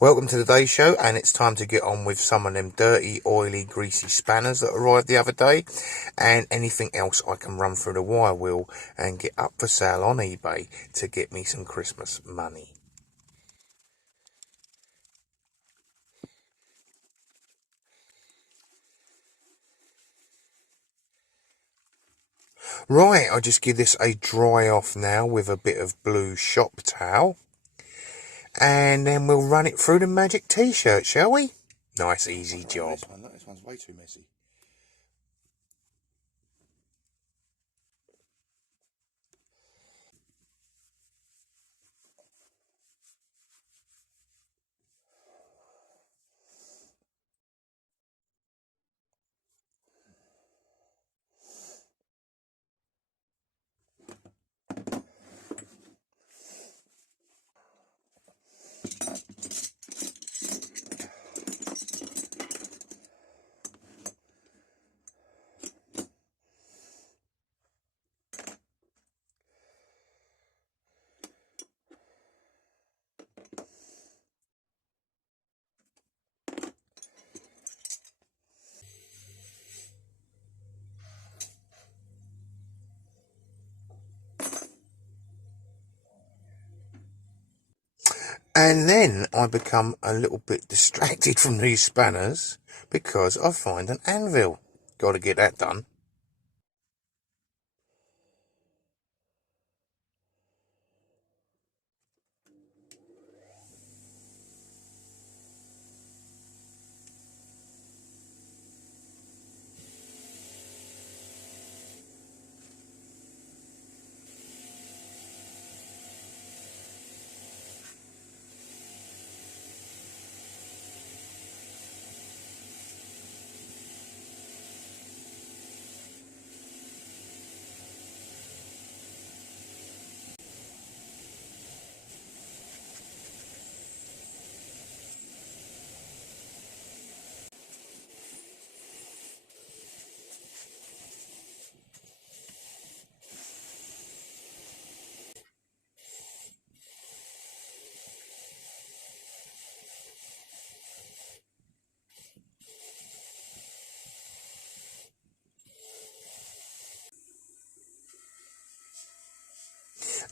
Welcome to the day show, and it's time to get on with some of them dirty, oily, greasy spanners that arrived the other day, and anything else I can run through the wire wheel and get up for sale on eBay to get me some Christmas money. Right, I'll just give this a dry off now with a bit of blue shop towel, and then we'll run it through the magic t-shirt, shall we? Nice easy job. This one's way too messy. And then I become a little bit distracted from these spanners because I find an anvil. Got to get that done.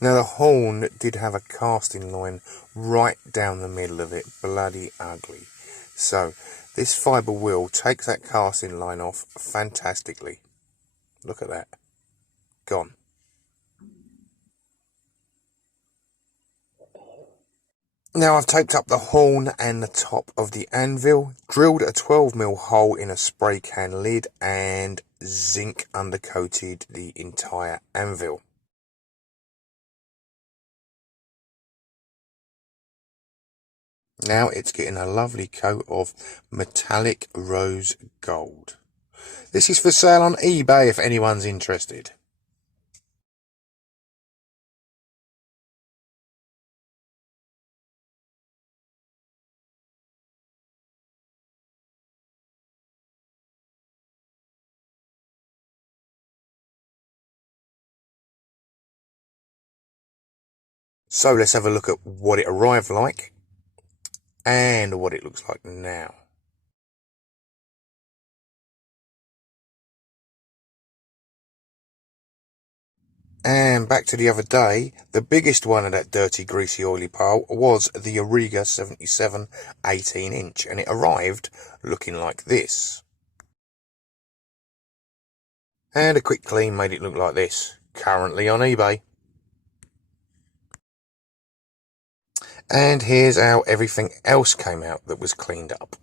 Now the horn did have a casting line right down the middle of it, bloody ugly. So this fibre wheel takes that casting line off fantastically. Look at that. Gone. Now I've taped up the horn and the top of the anvil, drilled a 12mm hole in a spray can lid, and zinc undercoated the entire anvil. Now it's getting a lovely coat of metallic rose gold. This is for sale on eBay if anyone's interested. So let's have a look at what it arrived like and what it looks like now. And back to the other day, the biggest one of that dirty, greasy, oily pile was the Origa 77 18-inch, and it arrived looking like this. And a quick clean made it look like this, currently on eBay. And here's how everything else came out that was cleaned up.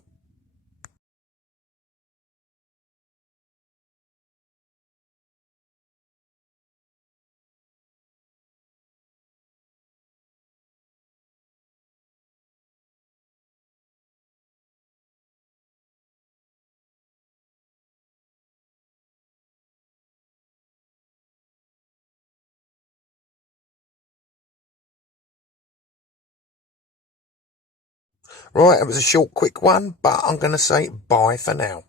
Right, it was a short, quick one, but I'm going to say bye for now.